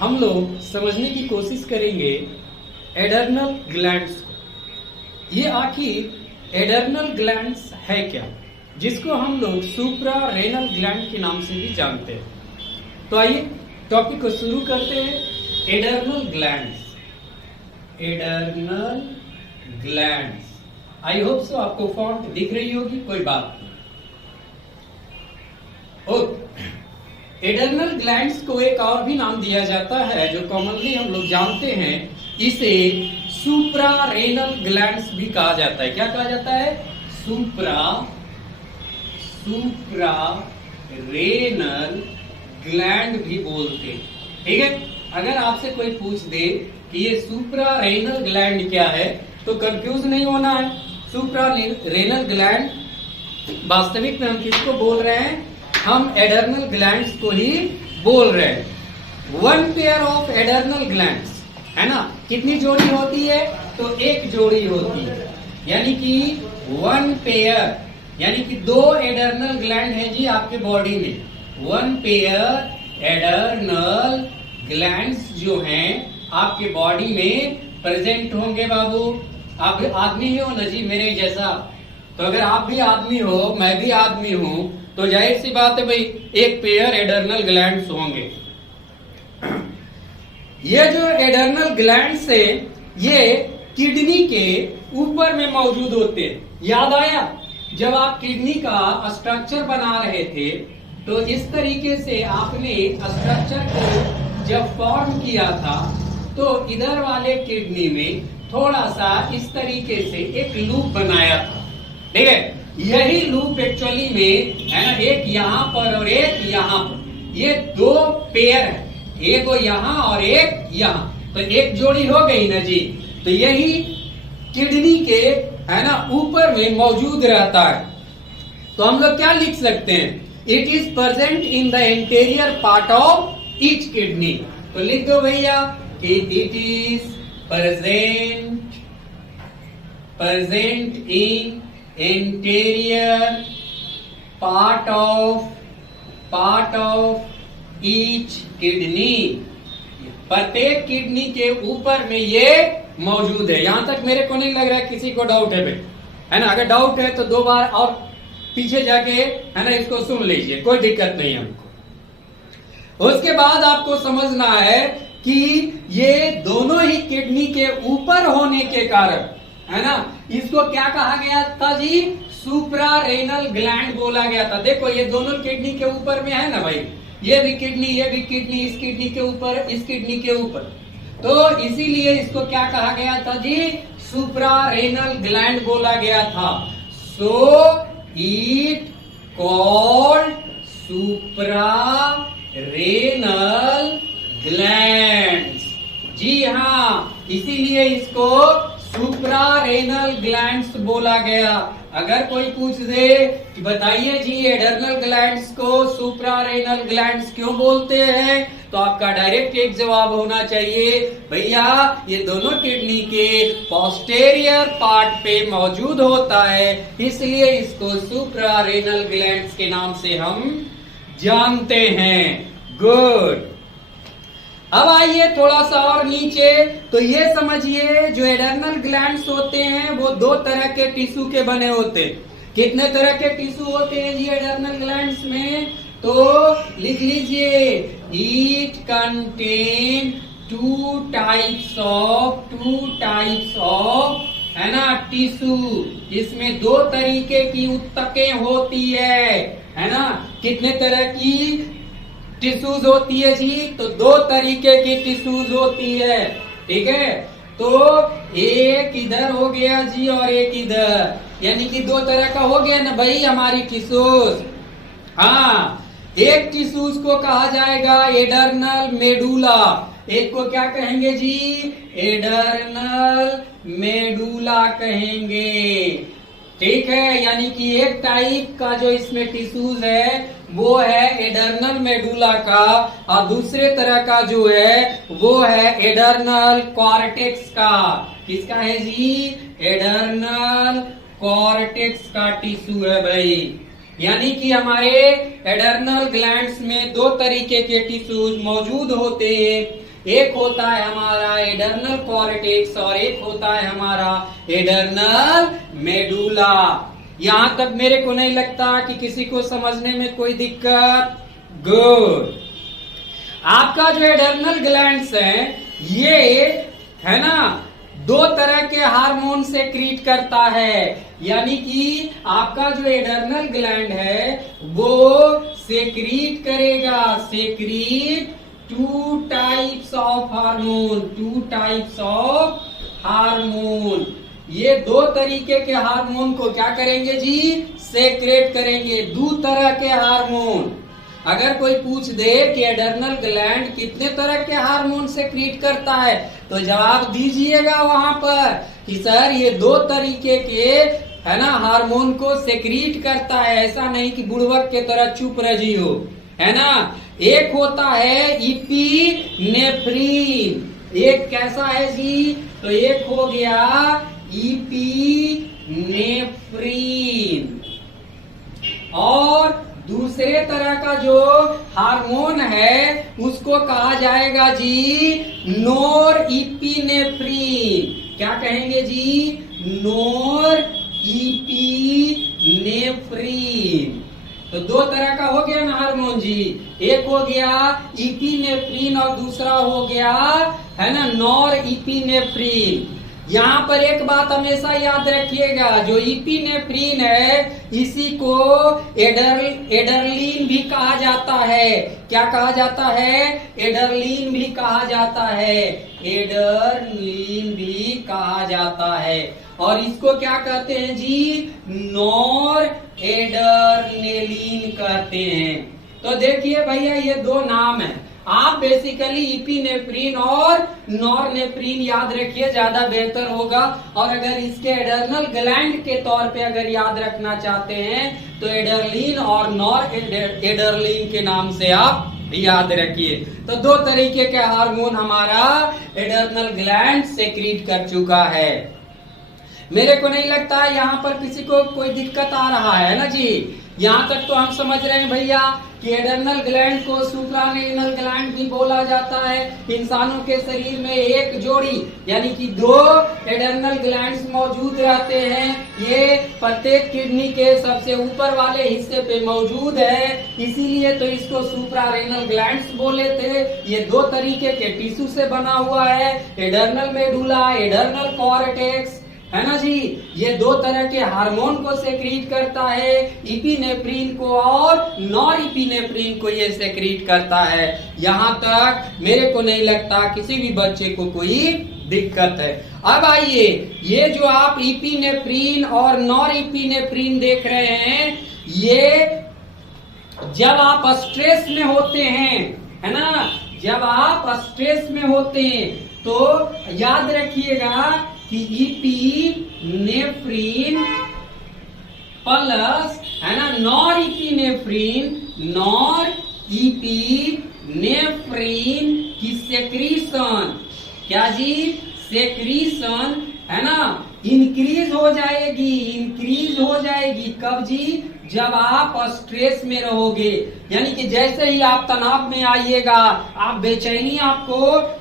हम लोग समझने की कोशिश करेंगे एडर्नल ग्लैंड्स को। ये आखिर एडर्नल ग्लैंड्स है क्या, जिसको हम लोग सुप्रा रेनल ग्लैंड के नाम से भी जानते हैं। तो आइए टॉपिक को शुरू करते हैं। Adrenal glands, adrenal glands. I hope so आपको फॉन्ट दिख रही होगी, कोई बात नहीं। एडर्नल ग्लैंड्स को एक और भी नाम दिया जाता है जो कॉमनली हम लोग जानते हैं, इसे सुप्रा रेनल ग्लैंड्स भी कहा जाता है। क्या कहा जाता है? सुप्रा रेनल ग्लैंड भी बोलते हैं। ठीक है, अगर आपसे कोई पूछ दे कि ये सुप्रा रेनल ग्लैंड क्या है तो कंफ्यूज नहीं होना है। सुप्रा रेनल ग्लैंड वास्तविक में हम किसको बोल रहे हैं? हम एडर्नल ग्लैंड्स को ही बोल रहे हैं। One pair of adrenal glands, है ना, कितनी जोड़ी होती है? तो एक जोड़ी होती है, यानी कि वन पेयर, यानी कि दो एडर्नल ग्लैंड है जी आपके बॉडी में। वन पेयर एडर्नल ग्लैंड्स जो हैं आपके बॉडी में प्रेजेंट होंगे। बाबू आप आदमी ही हो ना जी, मेरे जैसा। तो अगर आप भी आदमी हो, मैं भी आदमी हूं, तो जाहिर सी बात है भाई, एक पेयर एडर्नल ग्लैंड्स होंगे। ये जो एडर्नल ग्लैंड्स है ये किडनी के ऊपर में मौजूद होते हैं। याद आया? जब आप किडनी का स्ट्रक्चर बना रहे थे तो इस तरीके से आपने स्ट्रक्चर को जब फॉर्म किया था तो इधर वाले किडनी में थोड़ा सा इस तरीके से एक लूप बनाया था। ठीक है, यही लूप एक्चुअली में, है ना, एक यहाँ पर और एक यहाँ पर, ये दो पेयर है, एक यहाँ और एक यहाँ, तो एक जोड़ी हो गई ना जी। तो यही किडनी के, है ना, ऊपर में मौजूद रहता है। तो हम लोग क्या लिख सकते हैं? It is present in the interior part of each kidney. तो लिख दो भैया कि it is present in interior part of each kidney. प्रत्येक किडनी के ऊपर में ये मौजूद है। यहां तक मेरे को नहीं लग रहा है किसी को डाउट है, है ना? अगर डाउट है तो दो बार और पीछे जाके, है ना, इसको सुन लीजिए, कोई दिक्कत नहीं हमको। उसके बाद आपको समझना है कि ये दोनों ही किडनी के ऊपर होने के कारण, है ना, इसको क्या कहा गया था जी? सुप्रा रेनल ग्लैंड बोला गया था। देखो ये दोनों किडनी के ऊपर में है ना भाई, ये भी किडनी, ये भी किडनी, इस किडनी के ऊपर, इस किडनी के ऊपर, तो इसीलिए इसको क्या कहा गया था जी? सुप्रा रेनल ग्लैंड बोला गया था। So it called supra renal glands. जी हाँ, इसीलिए इसको सुप्रा रेनल ग्लैंड्स बोला गया। अगर कोई पूछ दे कि बताइए जी एडर्नल ग्लैंड्स को सुप्रा रेनल ग्लैंड्स क्यों बोलते हैं, तो आपका डायरेक्ट एक जवाब होना चाहिए, भैया ये दोनों किडनी के पोस्टेरियर पार्ट पे मौजूद होता है, इसलिए इसको सुप्रा रेनल ग्लैंड्स के नाम से हम जानते हैं। गुड। अब आइए थोड़ा सा और नीचे, तो ये समझिए जो एडर्नल ग्लैंड्स होते हैं वो दो तरह के टिश्यू के बने होते हैं। कितने तरह के टिश्यू होते हैं जी एडर्नल ग्लैंड्स में? तो लिख लीजिए, it contain two types of, है ना, टिश्यू। इसमें दो तरीके की उत्तकें होती है ना। कितने तरह की टिश्यूज होती है जी? तो दो तरीके की टिश्यूज होती है। ठीक है, तो एक इधर हो गया जी और एक इधर, यानी कि दो तरह का हो गया ना भाई हमारी टिश्यूज। हाँ, एक टिश्यूज को कहा जाएगा एडर्नल मेडुला, एक को क्या कहेंगे जी? एडर्नल मेडुला कहेंगे। ठीक है, यानी कि एक टाइप का जो इसमें टिश्यूज है वो है एडर्नल मेडुला का, और दूसरे तरह का जो है वो है एडर्नल कॉर्टेक्स का। किसका है जी? एडर्नल कॉर्टेक्स का टिश्यू है भाई। यानी कि हमारे एडर्नल ग्लैंड्स में दो तरीके के टिश्यूज मौजूद होते हैं। एक होता है हमारा एडर्नल कॉर्टेक्स और एक होता है हमारा एडर्नल मेडुला। यहां तक मेरे को नहीं लगता कि किसी को समझने में कोई दिक्कत। गुड। आपका जो एडर्नल ग्लैंड्स है ये है ना दो तरह के हार्मोन सेक्रीट करता है, यानी कि आपका जो एडर्नल ग्लैंड है वो सेक्रीट करेगा, secrete two types of hormone. ये दो तरीके के हार्मोन को क्या करेंगे जी, सेक्रेट करेंगे, दो तरह के हार्मोन। अगर कोई पूछ दे कि एडर्नल ग्लैंड कितने तरह के हार्मोन सेक्रीट करता है तो जवाब दीजिएगा वहां पर कि सर ये दो तरीके के है ना हार्मोन को सेक्रीट करता है। ऐसा नहीं कि बुड़बक के तरह चुप रही हो, है ना। एक होता है इपिनेफ्रीन, एक कैसा है जी, तो एक हो गया इपिनेफ्रीन, और दूसरे तरह का जो हार्मोन है उसको कहा जाएगा जी नोरइपिनेफ्रीन। क्या कहेंगे जी, नोरइपिनेफ्रीन। तो दो तरह का हो गया ना हार्मोन जी, एक हो गया इपिनेफ्रीन और दूसरा हो गया है ना नोरइपिनेफ्रीन। यहाँ पर एक बात हमेशा याद रखिएगा, जो इपिनेफ्रीन है इसी को एडरलीन भी कहा जाता है। क्या कहा जाता है, एडरलीन भी कहा जाता है, एडरलीन भी कहा जाता है। और इसको क्या कहते हैं जी, नॉर एडरनेलिन कहते हैं। तो देखिए भैया ये दो नाम है, आप बेसिकली इपिनेफ्रीन और नॉरनेफ्रीन याद रखिए, ज्यादा बेहतर होगा। और अगर इसके एडर्नल ग्लैंड के तौर पे अगर याद रखना चाहते हैं तो एडरलीन और नॉर एडरलीन के नाम से आप याद रखिए। तो दो तरीके के हार्मोन हमारा एडर्नल ग्लैंड सेक्रीट कर चुका है। मेरे को नहीं लगता यहाँ पर किसी को कोई दिक्कत आ रहा है ना जी। यहाँ तक तो हम समझ रहे हैं भैया कि एडर्नल ग्लैंड को सुप्रारेनल ग्लैंड भी बोला जाता है। इंसानों के शरीर में एक जोड़ी यानी कि दो एडर्नल ग्लैंड्स मौजूद रहते हैं। ये प्रत्येक किडनी के सबसे ऊपर वाले हिस्से पे मौजूद है, इसीलिए तो इसको सुप्रारेनल ग्लैंड्स बोले थे। ये दो तरीके के टिश्यू से बना हुआ है, एडर्नल मेडुला, एडर्नल कॉर्टेक्स, है ना जी। ये दो तरह के हार्मोन को सेक्रीट करता है, इपिनेफ्रीन को और नॉरइपिनेफ्रीन को ये सेक्रीट करता है। यहाँ तक मेरे को नहीं लगता किसी भी बच्चे को कोई दिक्कत है। अब आइए, ये जो आप इपिनेफ्रीन और नॉरइपिनेफ्रीन देख रहे हैं, ये जब आप स्ट्रेस में होते हैं, है ना, जब आप स्ट्रेस में होते हैं तो याद रखिएगा कि इपिनेफ्रीन प्लस है ना नॉरइपिनेफ्रीन की सेक्रीशन, क्या जी, सेक्रीशन है ना इंक्रीज हो जाएगी। कब जी, जब आप स्ट्रेस में रहोगे, यानी कि जैसे ही आप तनाव में आइएगा, आप बेचैनी आपको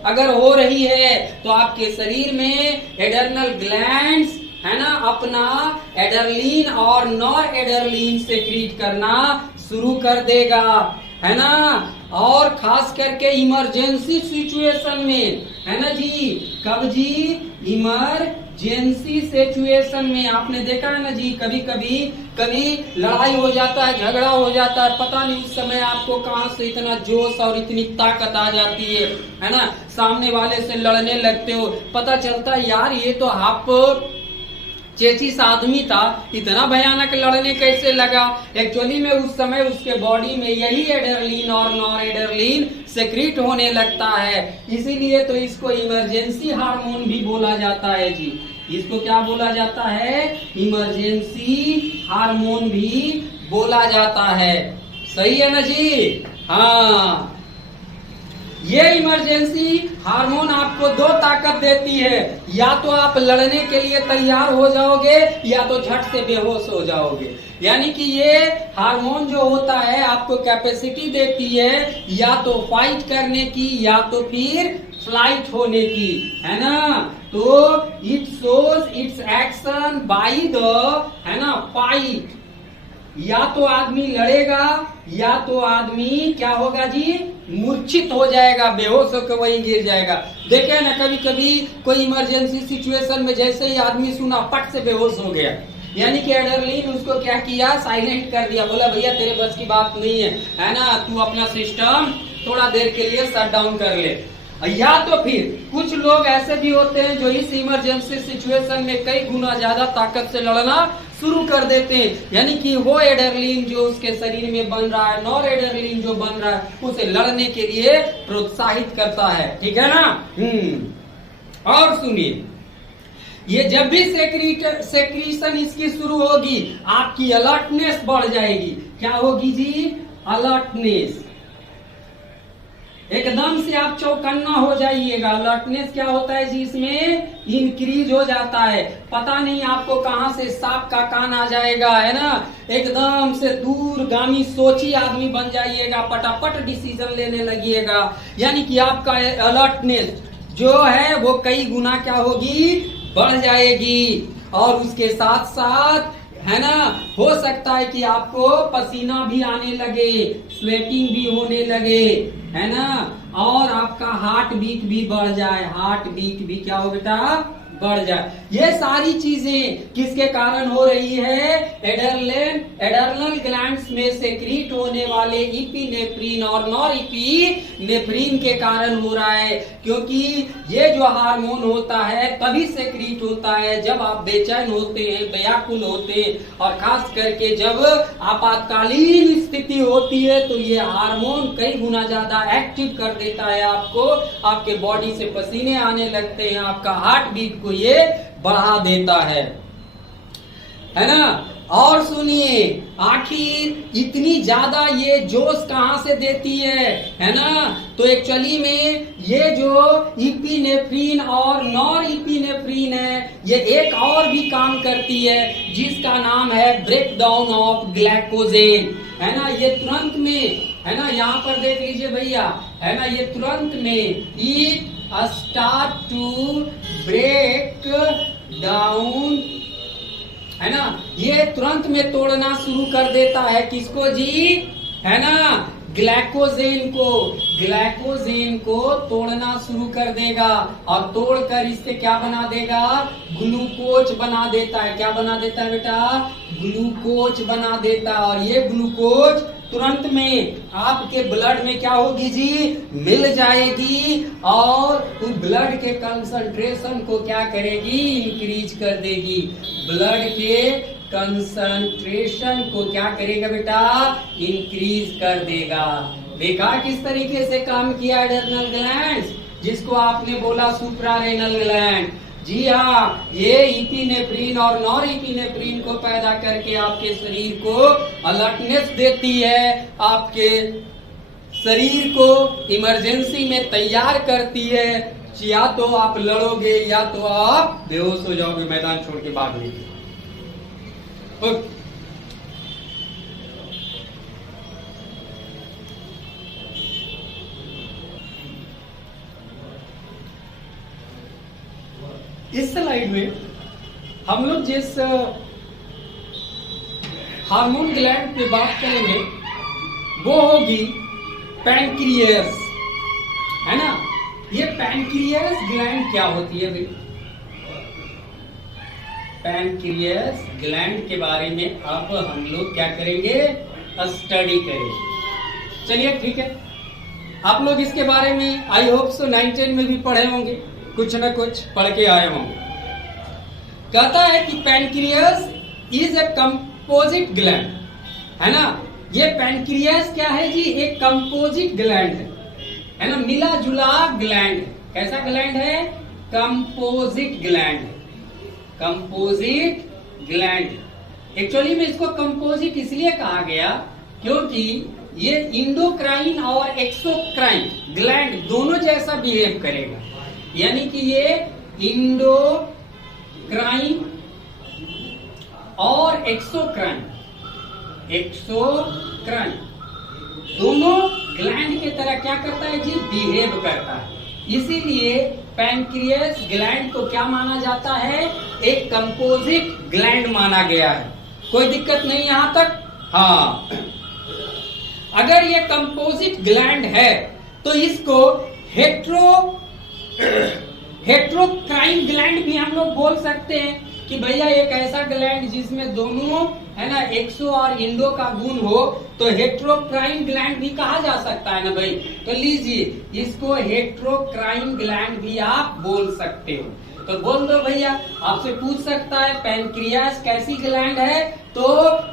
अगर हो रही है तो आपके शरीर में एडर्नल ग्लैंड्स है ना अपना एडरलीन और नॉर एडरलीन सेक्रीट करना शुरू कर देगा, है ना। और खास करके इमरजेंसी सिचुएशन में, है ना जी, कब जी, इमरजेंसी सिचुएशन में। आपने देखा है ना जी, कभी लड़ाई हो जाता है, झगड़ा हो जाता है, पता नहीं उस समय आपको कहां से इतना जोश और इतनी ताकत आ जाती है ना, सामने वाले से लड़ने लगते हो, पता चलता है यार ये तो आप चेचिस आदमी था, इतना भयानक लड़ने कैसे लगा। एक्चुअली में उस समय उसके बॉडी में यही एडरलीन और नॉर एडरलीन सेक्रीट होने लगता है, इसीलिए तो इसको इमरजेंसी हार्मोन भी बोला जाता है जी। इसको क्या बोला जाता है, इमरजेंसी हार्मोन भी बोला जाता है। सही है ना जी, हाँ। ये इमरजेंसी हार्मोन आपको दो ताकत देती है, या तो आप लड़ने के लिए तैयार हो जाओगे या तो झट से बेहोश हो जाओगे। यानी कि ये हार्मोन जो होता है आपको कैपेसिटी देती है या तो फाइट करने की या तो फिर फ्लाइट होने की, है ना। तो it shows it's action by the, है ना, फाइट। या तो आदमी लड़ेगा या तो आदमी क्या होगा जी, मूर्छित हो जाएगा, बेहोश होकर वहीं गिर जाएगा। देखे ना कभी कभी कोई इमरजेंसी सिचुएशन में जैसे ही आदमी सुना पट से बेहोश हो गया, यानी कि एड्रेनलिन उसको क्या किया, साइलेंट कर दिया, बोला भैया तेरे बस की बात नहीं है ना, तू अपना सिस्टम थोड़ा देर के लिए शट डाउन कर ले। या तो फिर कुछ लोग ऐसे भी होते हैं जो इस इमरजेंसी सिचुएशन में कई गुना ज्यादा ताकत से लड़ना शुरू कर देते हैं, यानी कि वो एड्रेनलिन जो उसके शरीर में बन रहा है, नॉर एड्रेनलिन जो बन रहा है, उसे लड़ने के लिए प्रोत्साहित करता है, ठीक है ना। और सुनिए, ये जब भी सेक्रीशन इसकी शुरू होगी आपकी अलर्टनेस बढ़ जाएगी। क्या होगी जी, अलर्टनेस, एकदम से आप चौकन्ना हो जाइएगा। अलर्टनेस क्या होता है जी, इसमें इंक्रीज हो जाता है, पता नहीं आपको कहां से सांप का कान आ जाएगा, है ना। एकदम से दूरगामी सोची आदमी बन जाइएगा, फटाफट डिसीजन लेने लगिएगा, यानी कि आपका अलर्टनेस जो है वो कई गुना क्या होगी, बढ़ जाएगी। और उसके साथ साथ, है ना, हो सकता है कि आपको पसीना भी आने लगे, स्वेटिंग भी होने लगे, है ना, और आपका हार्ट बीट भी बढ़ जाए, हार्ट बीट भी क्या हो बेटा, बढ़ जाए। ये सारी चीजें किसके कारण हो रही है, एड्रेनल ग्लैंड्स में सेक्रीट होने वाले इपिनेफ्रिन और नॉरएपिनेफ्रिन के कारण हो रहा है। क्योंकि ये जो हार्मोन होता है तभी सेक्रीट होता है जब आप बेचैन होते हैं, व्याकुल होते हैं, और खास करके जब आपातकालीन स्थिति होती है तो ये हार्मोन कई गुना ज्यादा एक्टिव कर देता है आपको, आपके बॉडी से पसीने आने लगते हैं, आपका हार्ट बीट को ये बढ़ा देता है ना। और सुनिए, आखिर इतनी ज्यादा ये जोश कहां से देती है ना। तो एक्चुअली में ये जो इपिनेफ्रिन और नॉरएपिनेफ्रिन है, ये एक और भी काम करती है जिसका नाम है ब्रेक डाउन ऑफ ग्लाइकोजेन, है ना। ये तुरंत में, है ना, यहाँ पर देख लीजिए भैया, है ना, ये तुरंत में it start to break down, है ना, ये तुरंत में तोड़ना शुरू कर देता है किसको जी, है ना, ग्लाइकोजेन को तोड़ना शुरू कर देगा, और तोड़कर इससे क्या बना देगा, ग्लूकोज बना देता है। क्या बना देता है बेटा, ग्लूकोज बना देता है। और ये ग्लूकोज तुरंत में आपके ब्लड में क्या होगी जी, मिल जाएगी, और उस ब्लड के कंसंट्रेशन को क्या करेगी, इंक्रीज कर देगी। ब्लड के कंसंट्रेशन को क्या करेगा बेटा, इंक्रीज कर देगा। देखा किस तरीके से काम किया एड्रेनल ग्लैंड्स, जिसको आपने बोला सुप्रारेनल ग्लैंड। जी हाँ, ये इपिनेफ्रिन और नॉरएपिनेफ्रिन को पैदा करके आपके शरीर को अलर्टनेस देती है, आपके शरीर को इमरजेंसी में तैयार करती है। या तो आप लड़ोगे या तो आप बेहोश हो जाओगे, मैदान छोड़ के भागोगे। इस स्लाइड में हम लोग जिस हार्मोन ग्लैंड पे बात करेंगे वो होगी पैनक्रियास, है ना। ये पैनक्रियास ग्लैंड क्या होती है भाई, पैनक्रियास ग्लैंड के बारे में अब हम लोग क्या करेंगे, स्टडी करेंगे। चलिए ठीक है, आप लोग इसके बारे में आई होप सो 9-10 में भी पढ़े होंगे, कुछ न कुछ पढ़ के आए होंगे। कहता है कि pancreas is a composite gland, है ना। ये पैनक्रियास क्या है जी, एक कंपोजिट ग्लैंड है ना, मिला जुला ग्लैंड। कैसा ग्लैंड है, composite gland, composite gland. Actually में इसको कंपोजिट इसलिए कहा गया क्योंकि ये इंडोक्राइन और एक्सोक्राइन ग्लैंड दोनों जैसा बिहेव करेगा, यानी कि ये इंडोक्राइन और एक्सोक्राइन दोनों ग्लैंड की तरह क्या करता है जी, बिहेव करता है। इसीलिए पैनक्रियास ग्लैंड को क्या माना जाता है, एक कंपोजिट ग्लैंड माना गया है। कोई दिक्कत नहीं यहां तक? हाँ, अगर ये कंपोजिट ग्लैंड है तो इसको हेट्रोक्राइन ग्लैंड भी हम लोग बोल सकते हैं कि भैया एक ऐसा ग्लैंड जिसमें दोनों है ना एक्सो और इंडो का गुण हो, तो हेट्रोक्राइन ग्लैंड भी कहा जा सकता है ना भाई। तो लीजिए इसको हेट्रोक्राइन ग्लैंड भी आप बोल सकते हो। तो बोल दो भैया, आपसे पूछ सकता है पैनक्रियास कैसी ग्लैंड है, तो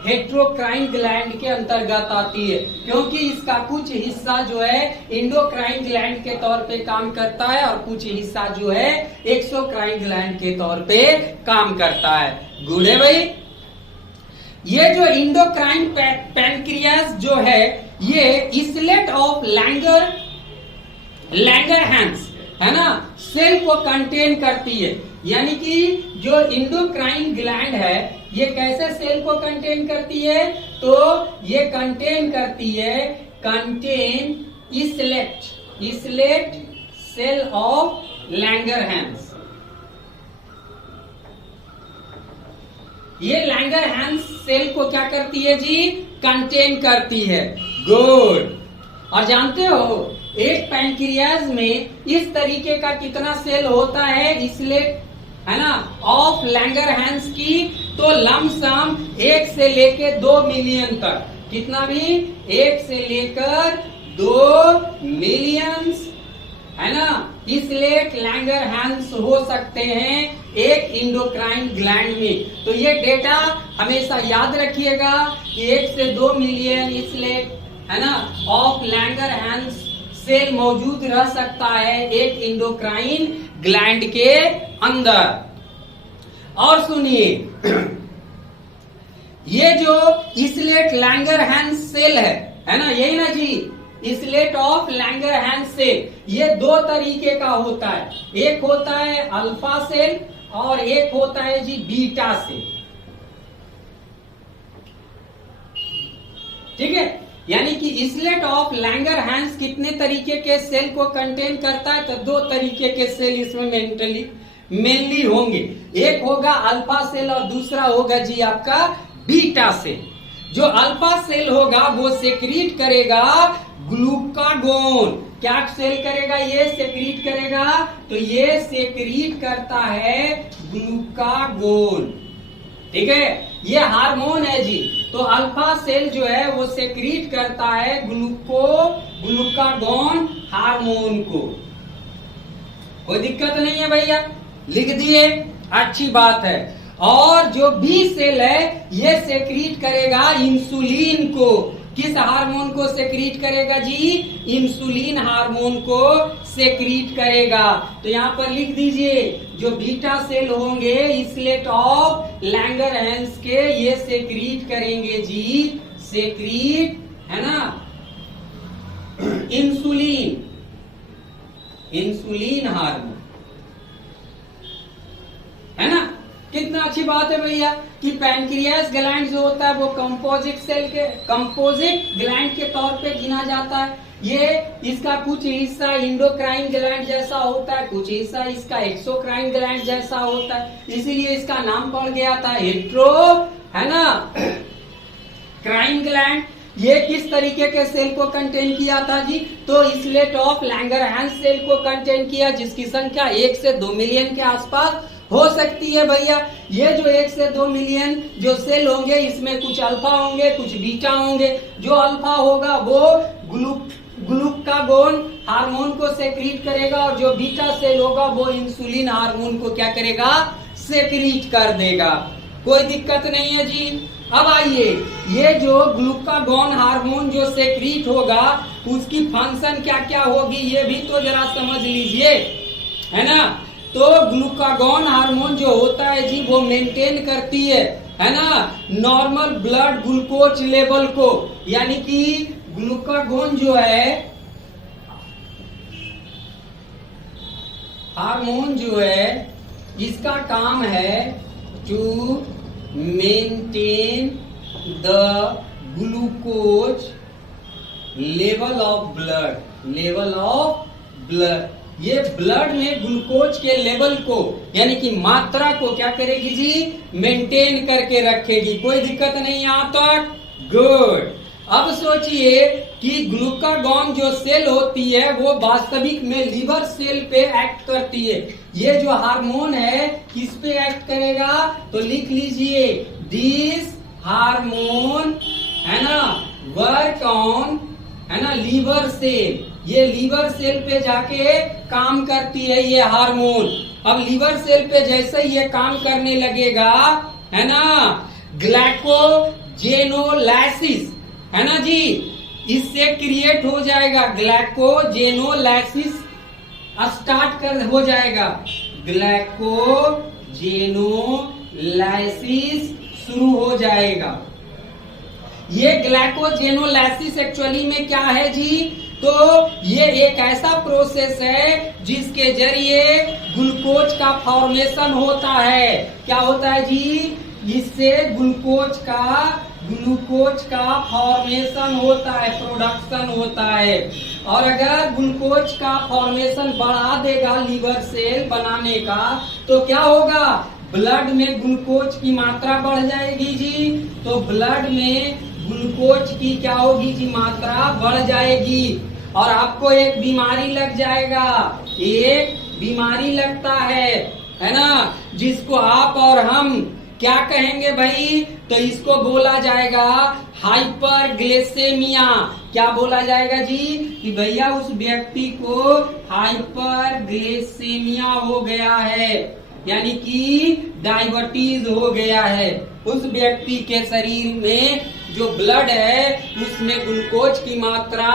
हेट्रोक्राइन ग्लैंड के अंतर्गत आती है, क्योंकि इसका कुछ हिस्सा जो है इंडोक्राइन ग्लैंड के तौर पे काम करता है और कुछ हिस्सा जो है एक्सोक्राइन ग्लैंड के तौर पे काम करता है। गुड है भाई। ये जो इंडोक्राइन पैनक्रियास जो है ये इसलेट ऑफ लैंगरहैंस है ना सेल को कंटेन करती है, यानी कि जो इंडोक्राइन ग्लैंड है ये कैसे सेल को कंटेन करती है, तो ये कंटेन करती है इसलेट सेल ऑफ लैंगरहैंस। ये लैंगरहैंस सेल को क्या करती है जी, कंटेन करती है। गुड। और जानते हो एक पैनक्रियाज में इस तरीके का कितना सेल होता है, इसलिए है ना ऑफ लैंगरहैंस की, तो लमसम 1 से लेकर 2 मिलियन तक, कितना भी 1 से लेकर 2 मिलियन है ना इसलेट लैंगरहैंस हो सकते हैं एक इंडोक्राइन ग्लैंड में। तो ये डेटा हमेशा याद रखिएगा कि 1 से 2 मिलियन इसलेट है ना ऑफ लैंगरहैंस सेल मौजूद रह सकता है एक इंडोक्राइन ग्लैंड के अंदर। और सुनिए, ये जो इसलेट लैंगरहैंस सेल है ना, यही ना जी, इसलेट ऑफ लैंगरहैंस सेल, ये 2 तरीके का होता है। एक होता है अल्फा सेल और एक होता है जी बीटा सेल। ठीक है, यानी कि इसलेट ऑफ लैंगरहैंस कितने तरीके के सेल को कंटेन करता है, तो 2 तरीके के सेल इसमें मेनली होंगे। एक होगा अल्फा सेल और दूसरा होगा जी आपका बीटा सेल। जो अल्फा सेल होगा वो सेक्रीट करेगा ग्लूकागोन। क्या सेल करेगा, ये सेक्रीट करेगा, तो ये सेक्रीट करता है ग्लूकागोन। ठीक है, ये हार्मोन है जी। तो अल्फा सेल जो है वो सेक्रीट करता है ग्लूकागोन हार्मोन को। कोई दिक्कत नहीं है भैया, लिख दिए, अच्छी बात है। और जो बी सेल है ये सेक्रीट करेगा इंसुलिन को। किस हार्मोन को सेक्रीट करेगा जी, इंसुलिन हार्मोन को सेक्रीट करेगा। तो यहाँ पर लिख दीजिए, जो बीटा सेल होंगे इसलेट ऑफ लैंगरहैंस के, ये सेक्रीट करेंगे जी, सेक्रीट है ना इंसुलिन हार्मोन, है ना। कितना अच्छी बात है भैया कि पैनक्रियास ग्लैंड जो होता है वो कंपोजिट ग्लैंड के तौर पे गिना जाता है। ये इसका कुछ हिस्सा इंडोक्राइन ग्लैंड जैसा होता है, कुछ हिस्सा इसका एक्सोक्राइन ग्लैंड जैसा होता है, इसीलिए इसका नाम पड़ गया था हेट्रो है ना क्राइन ग्लैंड। ये किस तरीके के सेल को कंटेन किया था जी, तो इसलेट ऑफ लैंगरहैंस सेल को कंटेन किया, जिसकी संख्या 1 से 2 मिलियन के आसपास हो सकती है भैया। ये जो 1 से 2 मिलियन जो सेल होंगे इसमें कुछ अल्फा होंगे, कुछ बीटा होंगे। जो अल्फा होगा वो ग्लूकागोन हार्मोन को सेक्रीट करेगा और जो बीटा सेल होगा वो इंसुलिन हार्मोन को क्या करेगा, सेक्रीट कर देगा। कोई दिक्कत नहीं है जी। अब आइए, ये जो ग्लूकागोन हार्मोन जो सेक्रीट होगा उसकी फंक्शन क्या क्या होगी ये भी तो जरा समझ लीजिए, है ना। तो ग्लूकागोन हार्मोन जो होता है जी वो मेंटेन करती है ना नॉर्मल ब्लड ग्लूकोज लेवल को, यानी कि ग्लूकागोन जो है, हार्मोन जो है, इसका काम है to maintain the glucose level of blood. ये ब्लड में ग्लूकोज के लेवल को यानी कि मात्रा को क्या करेगी जी, मेंटेन करके रखेगी। कोई दिक्कत नहीं यहां तक, गुड। अब सोचिए कि ग्लूकागॉन जो सेल होती है वो वास्तविक में लीवर सेल पे एक्ट करती है। ये जो हार्मोन है किस पे एक्ट करेगा, तो लिख लीजिए दिस हार्मोन, है ना, वर्क ऑन, है ना, लीवर सेल। ये लीवर सेल पे जाके काम करती है ये हार्मोन। अब लीवर सेल पे जैसे ही ये काम करने लगेगा, है ना, ग्लाइकोजेनोलाइसिस, है ना जी, इससे क्रिएट हो जाएगा ग्लाइकोजेनोलाइसिस, हो जाएगा ग्लाइकोजेनोलाइसिस शुरू हो जाएगा। ये ग्लाइकोजेनोलाइसिस एक्चुअली में क्या है जी, तो ये एक ऐसा प्रोसेस है जिसके जरिए ग्लूकोज का फॉर्मेशन होता है। क्या होता है जी, इससे ग्लूकोज का फॉर्मेशन होता है, प्रोडक्शन होता है। और अगर ग्लूकोज का फॉर्मेशन बढ़ा देगा लीवर सेल बनाने का, तो क्या होगा, ब्लड में ग्लूकोज की मात्रा बढ़ जाएगी जी। तो ब्लड में ग्लूकोज की क्या होगी जी, मात्रा बढ़ जाएगी और आपको एक बीमारी लग जाएगा, एक बीमारी लगता है ना, जिसको आप और हम क्या कहेंगे भाई, तो इसको बोला जाएगा हाइपरग्लाइसेमिया। क्या बोला जाएगा जी, कि भैया उस व्यक्ति को हाइपरग्लाइसेमिया हो गया है, यानी कि डायबिटीज हो गया है। उस व्यक्ति के शरीर में जो ब्लड है उसमें ग्लूकोज की मात्रा,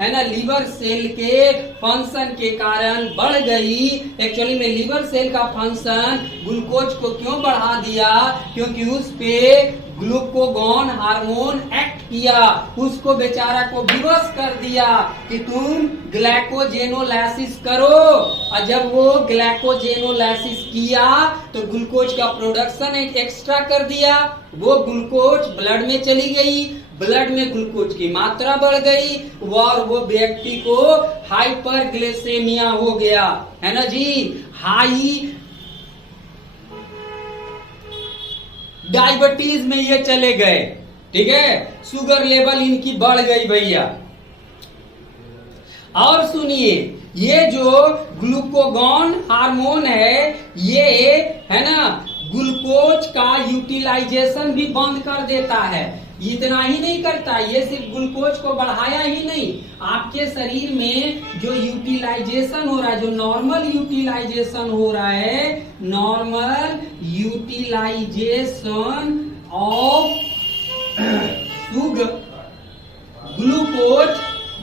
है ना, लीवर सेल के फंक्शन के कारण बढ़ गई। एक्चुअली में लीवर सेल का फंक्शन ग्लूकोज को क्यों बढ़ा दिया, क्योंकि उस पे ग्लूकागॉन हार्मोन एक्ट किया, उसको बेचारा को विवश कर दिया कि तुम ग्लाइकोजेनोलाइसिस करो। और जब वो ग्लाइकोजेनोलाइसिस किया तो ग्लूकोज का प्रोडक्शन एक एक्स्ट्रा कर दिया, वो ग्लूकोज ब्लड में चली गई, ब्लड में ग्लूकोज की मात्रा बढ़ गई और वो व्यक्ति को हाइपरग्लाइसेमिया हो गया, है ना जी, हाई डायबिटीज में ये चले गए। ठीक है, शुगर लेवल इनकी बढ़ गई भैया। और सुनिए, ये जो ग्लूकागॉन हार्मोन है, ये है ना, ग्लूकोज का यूटिलाइजेशन भी बंद कर देता है। इतना ही नहीं करता, ये सिर्फ ग्लूकोज को बढ़ाया ही नहीं, आपके शरीर में जो यूटिलाइजेशन हो रहा है, जो नॉर्मल यूटिलाइजेशन हो रहा है, नॉर्मल यूटिलाइजेशन ऑफ ग्लूकोज,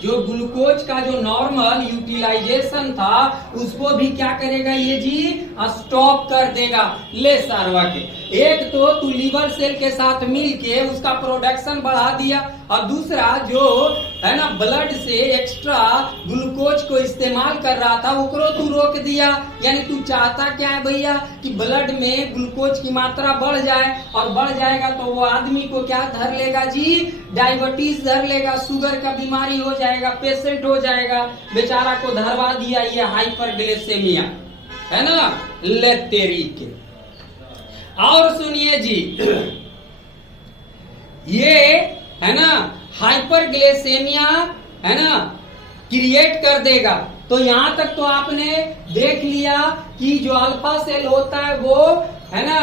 जो ग्लूकोज का जो नॉर्मल यूटिलाइजेशन था उसको भी क्या करेगा ये जी, स्टॉप कर देगा। ले सारवा के, एक तो तू लीवर सेल के साथ मिलके उसका प्रोडक्शन बढ़ा दिया, और दूसरा जो है ना ब्लड से एक्स्ट्रा ग्लूकोज को इस्तेमाल कर रहा था उसको तू रोक दिया। यानी तू चाहता क्या है भैया, कि ब्लड में ग्लूकोज की मात्रा बढ़ जाए, और बढ़ जाएगा तो वो आदमी को क्या धर लेगा जी, डायबिटीज धर लेगा, शुगर का बीमारी हो जाएगा, पेशेंट हो जाएगा, बेचारा को धरवा दिया ये हाइपरग्लाइसेमिया, है ना, ले तेरी के। और सुनिए जी, ये है ना हाइपरग्लाइसेमिया, है ना, क्रिएट कर देगा। तो यहां तक तो आपने देख लिया कि जो अल्फा सेल होता है वो, है ना,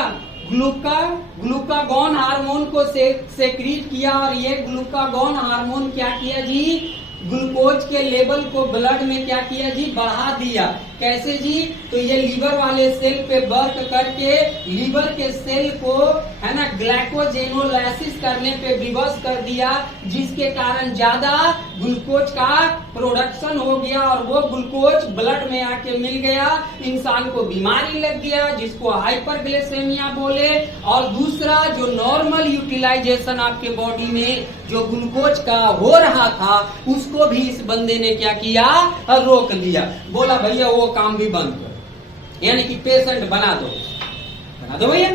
ग्लूकागॉन हार्मोन को सेक्रीट किया, और ये ग्लूकागॉन हार्मोन क्या किया जी, ग्लूकोज के लेवल को ब्लड में क्या किया जी, बढ़ा दिया। कैसे जी, तो ये लीवर वाले सेल पे वर्क करके लीवर के सेल को, है ना, ग्लाइकोजेनोलाइसिस करने पे विवश कर दिया, जिसके कारण ज्यादा ग्लूकोज का प्रोडक्शन हो गया और वो ग्लूकोज ब्लड में आके मिल गया, इंसान को बीमारी लग गया जिसको हाइपरग्लाइसेमिया बोले। और दूसरा जो नॉर्मल यूटिलाइजेशन आपके बॉडी में जो ग्लूकोज का हो रहा था उसको भी इस बंदे ने क्या किया, रोक लिया। बोला भैया वो काम भी बंद करो, यानी कि पेशेंट बना दो भैया।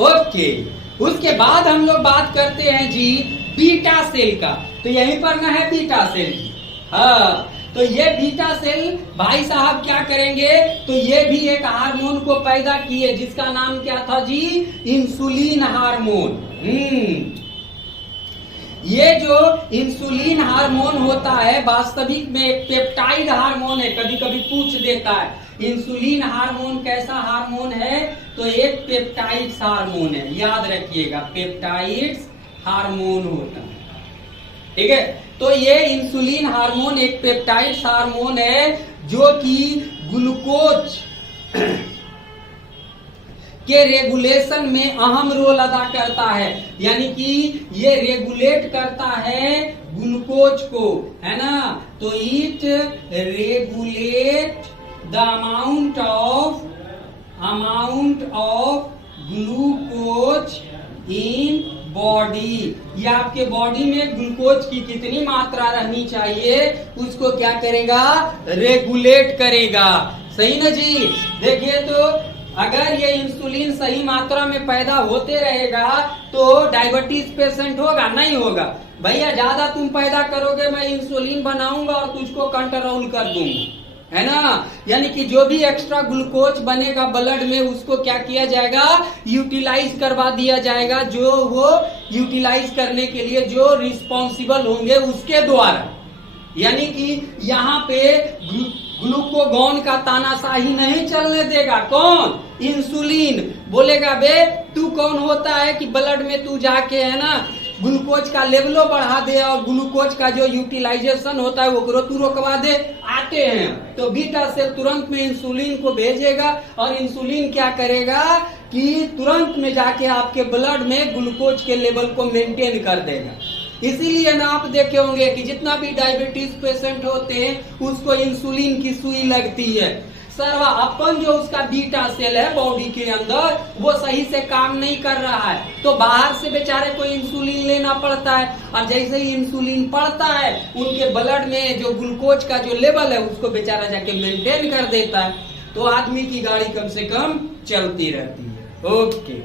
ओके, उसके बाद हम लोग बात करते हैं जी बीटा सेल का। तो यहीं पर ना है बीटा सेल की। हाँ, तो ये बीटा सेल भाई साहब क्या करेंगे, तो ये भी एक हार्मोन को पैदा किए जिसका नाम क्या था जी, इंसुलिन हार्मोन। ये जो इंसुलिन हार्मोन होता है वास्तविक में एक पेप्टाइड हार्मोन है। कभी कभी पूछ देता है इंसुलिन हार्मोन कैसा हार्मोन है, तो एक पेप्टाइड्स हार्मोन है, याद रखिएगा पेप्टाइड्स हार्मोन होता है, ठीक है। तो ये इंसुलिन हार्मोन एक पेप्टाइड्स हार्मोन है जो कि ग्लूकोज के रेगुलेशन में अहम रोल अदा करता है, यानी कि ये रेगुलेट करता है ग्लूकोज को, है ना। तो it regulate the amount of glucose in body. ये आपके बॉडी में ग्लूकोज की कितनी मात्रा रहनी चाहिए उसको क्या करेगा, रेगुलेट करेगा। सही ना जी। देखिए तो अगर ये इंसुलिन सही मात्रा में पैदा होते रहेगा तो डायबिटीज पेशेंट होगा, नहीं होगा। भैया ज्यादा तुम पैदा करोगे मैं इंसुलिन बनाऊंगा और तुझको कंट्रोल कर दूंगा, है ना। यानी कि जो भी एक्स्ट्रा ग्लूकोज बनेगा ब्लड में उसको क्या किया जाएगा, यूटिलाइज करवा दिया जाएगा, जो वो यूटिलाइज करने के लिए जो रिस्पॉन्सिबल होंगे उसके द्वारा। यानी कि यहाँ पे ग्लूकोगॉन का तानाशाही नहीं चलने देगा। कौन, इंसुलिन। बोलेगा बे तू कौन होता है कि ब्लड में तू जाके है ना ग्लूकोज का लेवलो बढ़ा दे और ग्लूकोज का जो यूटिलाइजेशन होता है वो तू रोकवा दे। आते हैं तो बीटा सेल तुरंत में इंसुलिन को भेजेगा और इंसुलिन क्या करेगा कि तुरंत में जाके आपके ब्लड में ग्लूकोज के लेवल को मेंटेन कर देगा। इसीलिए ना आप देखे होंगे कि जितना भी डायबिटीज पेशेंट होते हैं उसको इंसुलिन की सुई लगती है। सर्वा अपन जो उसका बीटा सेल है बॉडी के अंदर वो सही से काम नहीं कर रहा है तो बाहर से बेचारे को इंसुलिन लेना पड़ता है। और जैसे ही इंसुलिन पड़ता है उनके ब्लड में जो ग्लूकोज का जो लेवल है उसको बेचारा जाके मेंटेन कर देता है, तो आदमी की गाड़ी कम से कम चलती रहती है। ओके।